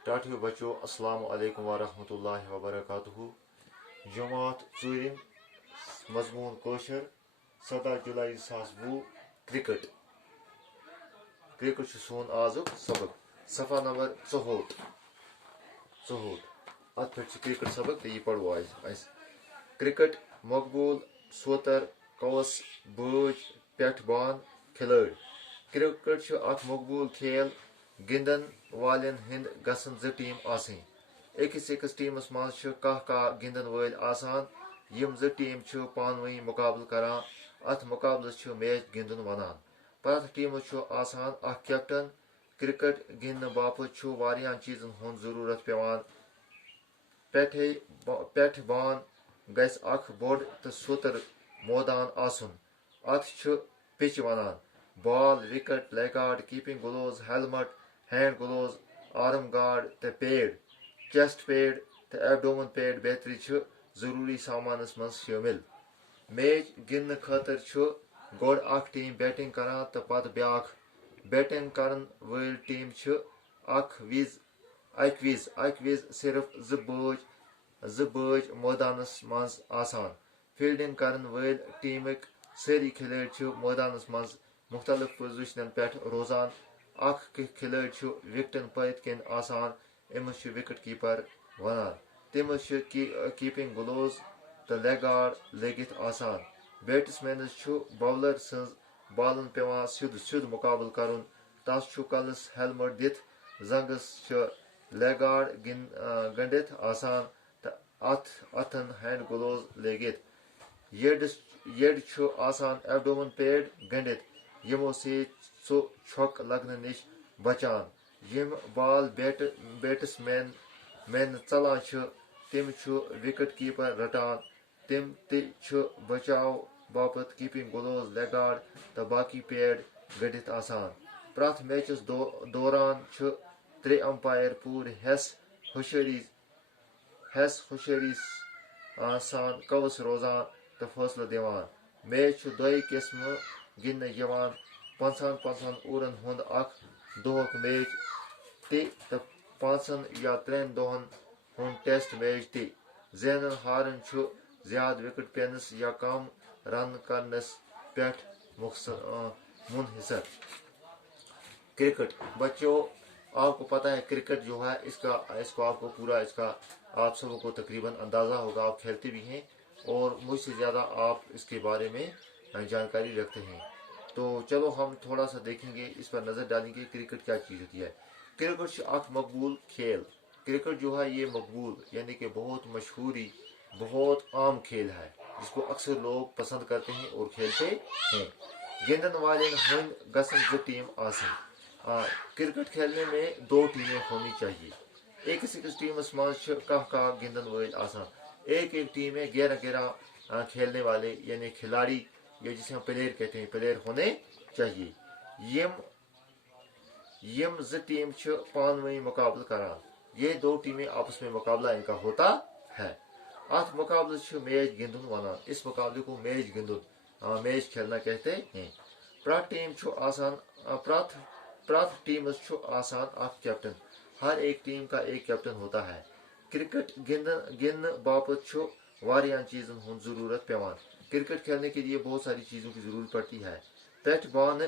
टाठियो बच्चों अस्सलाम वालेकुम वरहमतुल्लाहि वबरकातुहू। जमात चूरिम मजमून कोशर 17 जुलाई 2020 क्रिकेट क्रिकेट सोन आजुक सबक सफ़ा नंबर 64 अत पे क्रिकेट सबक तो यह पढ़ो आज क्रिकेट मकबूल सोतर कवस बज पेठ बान खिलाड़ी क्रिकेट मकबूल खेल गिंदन वालन हिंद गसन ज टीम आसनी अकिस टीमस मज कह गिंदन वल आसान यम ज टीम पान वही मुकाबल करान अत मुकाबलस मैच गिंदन वनान प्रथ टीमस आसान कैप्टन क्रिकेट गिंदन बापत वारियान चीजन हुंद जरूरत पेवान पेठ बान गस बोड़ तो सोतर मैदान आसन अत पिच वनान ball wicket leg guard keeping gloves helmet hand gloves arm guard तो पैड चेस्ट पैड तो एबडोमन पैड बेहतरी जरूरी सामानस मज शामिल मैच गिंदन खतर गोड़ टीम बैटिंग करान तो पत ब्या बैटिंग करन वल टीम अक विज सिर्फ ज बज मैदानस मज आसान फील्डिंग करन वल टीमक सारी खिलाड़ी मैदानस मज मुख्तलिफ पोजिशनन पे रोजान खिलाड़ी विकेटन पत कन आसान अमस विकेट कीपर वनान तमस कीपिंग ग्लोव्स तो लेग गार्ड लगित आसान बैट्समैनस बॉलर सज बालन पेवान सिद मुकाबल करन तस कलस हेलमेट दिथ जंगस लेग गार्ड गंडित आसान तो अथन हैंड ग्लोव्स लगित यड आसान एबडोमन पैड गंडित यमो सो छक लगन निश बचान यम बॉल बैट्समैन चलान तम विकेट कीपर रटान तम बचाव बापत कीपिंग ग्लोव्स लेग गार्ड तो बाकी पैड गंडित आसान प्रथ मैचस दौरान 3 अंपायर पूर हेस हुशरी सान कवस रोजान तो फैसला दिवान मैच दो किस्म गिंदन 50 ओवरन हुंद दोहक मैच तो 5 या 3 दोहन हुंद टेस्ट मैच ज़ैनन हारन ज्यादा विकेट पेनस या कम रन करनस पे मुनहसर क्रिकेट बच्चों आपको पता है क्रिकेट इसको आपको पूरा आप सबको तकरीबन अंदाज़ा होगा, आप खेलते भी हैं और मुझसे ज़्यादा आप इसके बारे में जानकारी रखते हैं। तो चलो हम थोड़ा सा देखेंगे, इस पर नज़र डालेंगे क्रिकेट क्या चीज़ होती है। क्रिकेट मकबूल खेल क्रिकेट ये मकबूल यानी कि बहुत मशहूरी बहुत आम खेल है जिसको अक्सर लोग पसंद करते हैं और खेलते हैं। गिंदन वाले गसन ज टीम आसन क्रिकेट खेलने में 2 टीमें होनी चाहिए। अकिस टीमस मज कह गिंदन वल आसान एक टीम में 11 खेलने वाले यानी खिलाड़ी या जिसे हम प्लेयर कहते हैं प्लेयर होने चाहिए। यम ज टीम पान वही मुकाबल करान ये 2 टीमें आपस में मुकाबला इनका होता है। अत मुकाबले मैच गिंदन वनान इस मुकाबले को मैच गिंदन मैच खेलना कहते हैं। प्रथ टीमस आसान कैप्टन हर एक टीम का एक कैप्टन होता है। क्रिकेट गिंदन बापत वारियान चीजन हुंद जरूरत पेवान क्रिकेट खेलने के लिए बहुत सारी चीज़ों की ज़रूरत पड़ती है। पेठ बान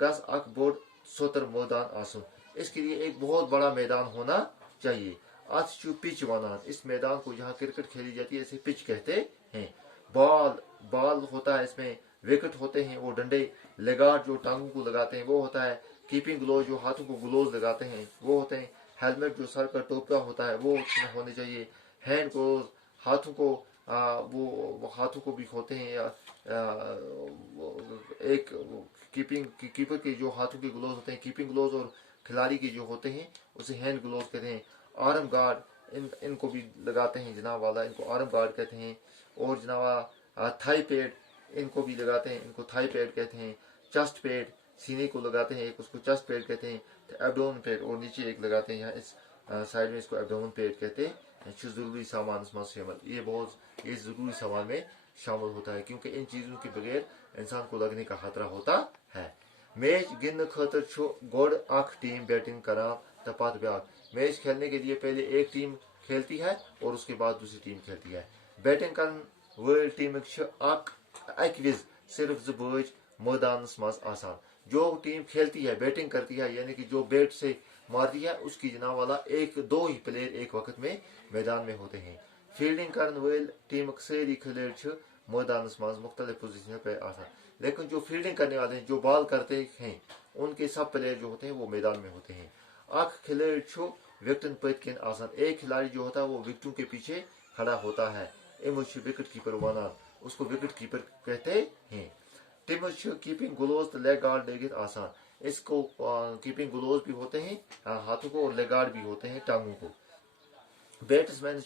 गस बोड़ सोतर मैदान आसन इसके लिए एक बहुत बड़ा मैदान होना चाहिए। अत पिच वनान इस मैदान को जहाँ क्रिकेट खेली जाती है इसे पिच कहते हैं। बॉल होता है, इसमें विकेट होते हैं वो डंडे, लेग गार्ड जो टांगों को लगाते हैं वो होता है, कीपिंग ग्लोव जो हाथों को ग्लोव्स लगाते हैं वो होते हैं, हेलमेट जो सर का टोपा होता है वो होने चाहिए, हैंड ग्लोव्स हाथों को वो हाथों को भी होते हैं या एक कीपर के जो हाथों के ग्लोव्स होते हैं कीपिंग ग्लोव्स और खिलाड़ी के जो होते हैं उसे हैंड ग्लोव्स कहते हैं। आर्म गार्ड इनको भी लगाते हैं जनाब वाला, इनको आर्म गार्ड कहते हैं। और जनाब थाई पैड इनको भी लगाते हैं, इनको थाई पैड कहते हैं। चेस्ट पैड सीने को लगाते हैं, एक उसको चेस्ट पैड कहते हैं। तो एब्डोमेन पैड और नीचे एक लगाते हैं यहाँ इस साइड में, इसको एब्डोमेन पैड कहते हैं। जरूरी सामान शामिल ये ज़रूरी सामान में शामिल होता है क्योंकि इन चीज़ों के बगैर इंसान को लगने का खतरा होता है। मैच गिंदने खतर गोड़ अख टीम बैटिंग करान तो पत ब्याक। मैच खेलने के लिए पहले एक टीम खेलती है और उसके बाद दूसरी टीम खेलती है। बैटिंग कर वल टीम अक विज सिर्फ जो बज मैदान मज आसान। जो टीम खेलती है बैटिंग करती है यानी कि जो बैट से मारती है उसकी जनाब वाला एक दो ही प्लेयर एक वक्त में मैदान में होते हैं। फील्डिंग कर वल टीम सारी खिलाड़ी मैदान मज मुख्तलिफ पोजीशन पे आसान। लेकिन जो फील्डिंग करने वाले हैं जो बॉल करते हैं उनके सब प्लेयर जो होते हैं वो मैदान में होते हैं। अख खिलाड़ी विकटन पत किन आसान। एक खिलाड़ी जो होता है वो विकटों के पीछे खड़ा होता है। इमस विकेट कीपर वनान, उसको विकेट कीपर कहते हैं। तिमस कीपिंग ग्लोव्स तो लेग गार्ड लगित आसान। इसको कीपिंग ग्लोव्स भी होते हैं हाथों को और लेग गार्ड भी होते हैं टांगों को। बैट्समैन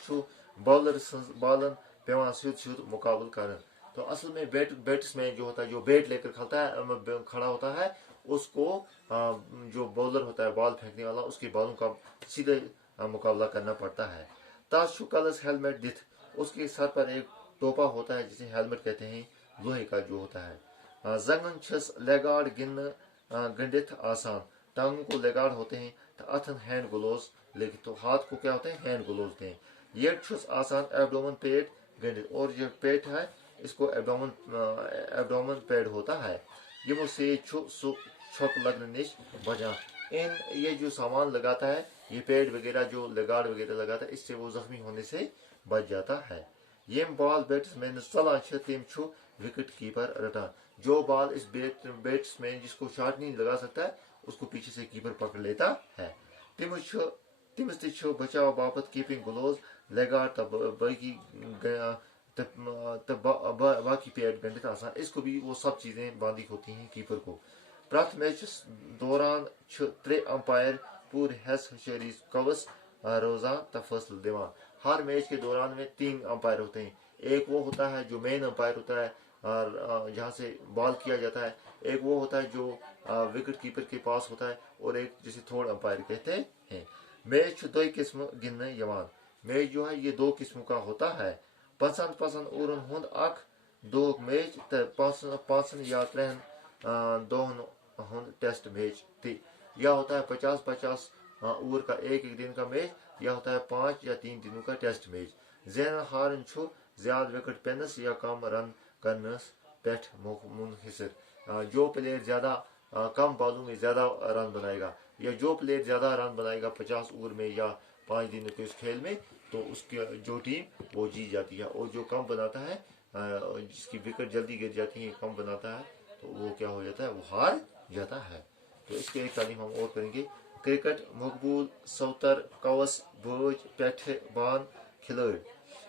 बॉलर बॉलन पेवान सीध सीध मुकाबल कर। तो असल में बैट्समैन जो होता है जो बैट लेकर खड़ा होता है उसको जो बॉलर होता है बॉल फेंकने वाला उसके बॉलों का सीधे मुकाबला करना पड़ता है। ताश कलस हेलमेट दिथ, उसके सर पर एक टोपा होता है जिसे हेलमेट कहते हैं लोहे का जो होता है। जंगन छस लेगार्ड गंडित आसान। टांगों को लेगार्ड होते हैं तो अथन हैंड ग्लोव्स लेकिन तो हाथ को क्या होते हैं हैंड ग्लोव्स होते हैं। ये छुस आसान एब्डोमन पेट गंडित, और जो पेट है इसको एब्डोमन पैड होता है। यमो से छक लगने निश बचा। इन ये जो सामान लगाता है ये पैड वगैरह जो लगाड़ वगैरह लगाता है इससे वो जख्मी होने से बच जाता है। यम बॉल बैट्समैन चलान तम विकेट कीपर रटान। जो बॉल इस बैट्समैन जिसको शॉट नहीं लगा सकता है उसको पीछे से कीपर पकड़ लेता है। तमिस तो बचाव बापत कीपिंग ग्लोव्स लेगार बाकी पैड गंडित आसान। इसको भी वो सब चीजें बांधी होती हैं कीपर को। प्रथ मैच दौरान त्रे अंपायर पूरे हैस हशरी कवस रोजान तो फैसला दिवान। हर मैच के दौरान में 3 अंपायर होते हैं। एक वो होता है जो मेन अंपायर होता है और जहाँ से बॉल किया जाता है। एक वो होता है जो विकेट कीपर के पास होता है और एक जिसे थर्ड अंपायर कहते हैं। मैच 2 किस्म गिनने यवान। मैच जो है ये 2 किस्मों का होता है। 5 ओवर हुंद अख दो मैच तो 5 या 3 दोहन हुंद टेस्ट मैच थी। यह होता है 50-50 ओवर का एक दिन का मैच। यह होता है 5 या 3 दिनों का टेस्ट मैच। जैन हारन ज्यादा विकेट पेनस या कम रन करनस पे मुनहिसर। जो प्लेयर ज्यादा कम बॉलों में ज्यादा रन बनाएगा या जो प्लेयर ज्यादा रन बनाएगा 50 ओवर में या 5 दिनों के इस खेल में तो उसकी जो टीम वो जीत जाती है। और जो कम बनाता है जिसकी विकेट जल्दी गिर जाती है कम बनाता है तो वो क्या हो जाता है वो हार जाता है। तो इसके एक तालीम हम और करेंगे। क्रिकेट मकबूल सौतर कवस बोझ पेठ बान खिलाड़ी।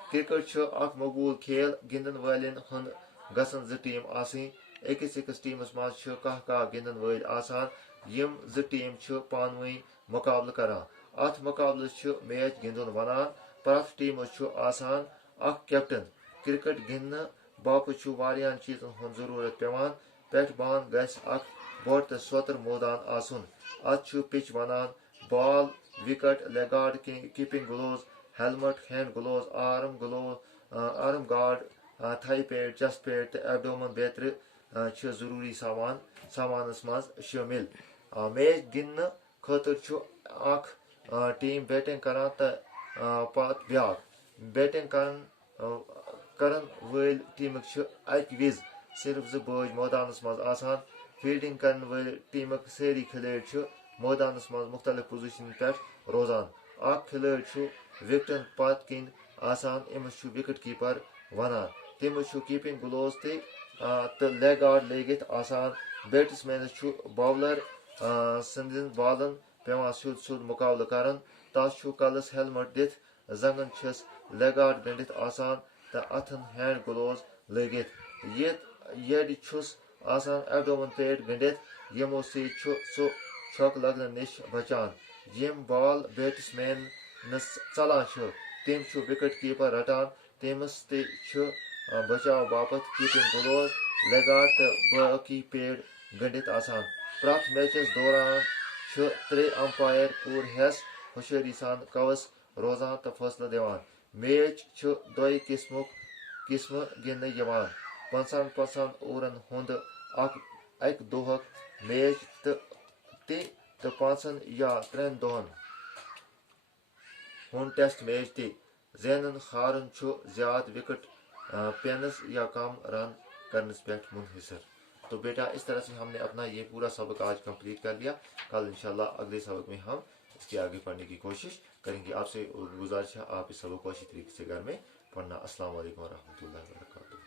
क्रिकेट मकबूल खेल गिंदन वालन हंद गसन 2 टीम आसनी। अकिस टीमस मज कह गिंदन वल आसान। यम 2 टीम पानवई मुकाबल करान। अत मुकाबलस मैच गिंदन वनान। प्रथ टीमस आसान अख कैप्टन। क्रिकेट गिंदने बापत वारियान चीजन हंद जरूरत पेवान। पेठ बान गस अख बोड़ तो स्वतर मैदान आसन। अत पिच वनान। Ball wicket leg guard keeping gloves helmet hand gloves arm guard thigh pad chest pad तो एब्डोमन बेत्र जरूरी सामानस मज शामिल। मैच गिंदने खतर अख टीम बैटिंग करान तो पत ब्याक। बैटिंग करन वल टीम अक विज सिर्फ 2 बज मैदान मज आसान। फील्डिंग करन वल टीम सारी खिलाड़ी मैदान मज मुख्तलिफ पोजीशन पे रोजान। अख खिलाड़ी विकेटन पत किन आसान। इमस विकेट कीपर वनान। तमिस कीपिंग ग्लोव्स तो लेग गार्ड लगित आसान। बैट्समैनस बॉलर संदिन बॉलन पेवान सीध मुकाबल करन। तस कलस हेलमेट दिथ। जंगन छस लेग गार्ड गंडित आसान तो अथन हैंड ग्लोव्स लगित। यड आसान एब्डोमन पैड गंडित यमो से छक लगने निश बचान। यम बॉल बैट्समैन चलान तम विकेट कीपर रटान। तमस बचाव बापत कीपिंग ग्लोव्स लेगार्ड तो बाकी पैड गंडित आसान। प्रथ मैचस दौरान 3 अंपायर पूर हैस होशियारी सान कवस रोजान तो फैसला दिवान। मैच 2 किस्म गिनने यवान। 5 ओवर हुंद अक दोहक मैच तो 5 या 3 दोहन हुन टेस्ट मैच ते जैनन हारन ज्यादा विकेट पेनस या कम रन करने पे मुनहसर। तो बेटा इस तरह से हमने अपना ये पूरा सबक आज कंप्लीट कर लिया। कल इंशाल्लाह अगले सबक में हम इसके आगे पढ़ने की कोशिश करेंगे। आपसे गुजारिश है आप इस सबक को अच्छी तरीके से घर में पढ़ना। अस्सलाम वालेकुम रहमतुल्लाहि व बरकातहू।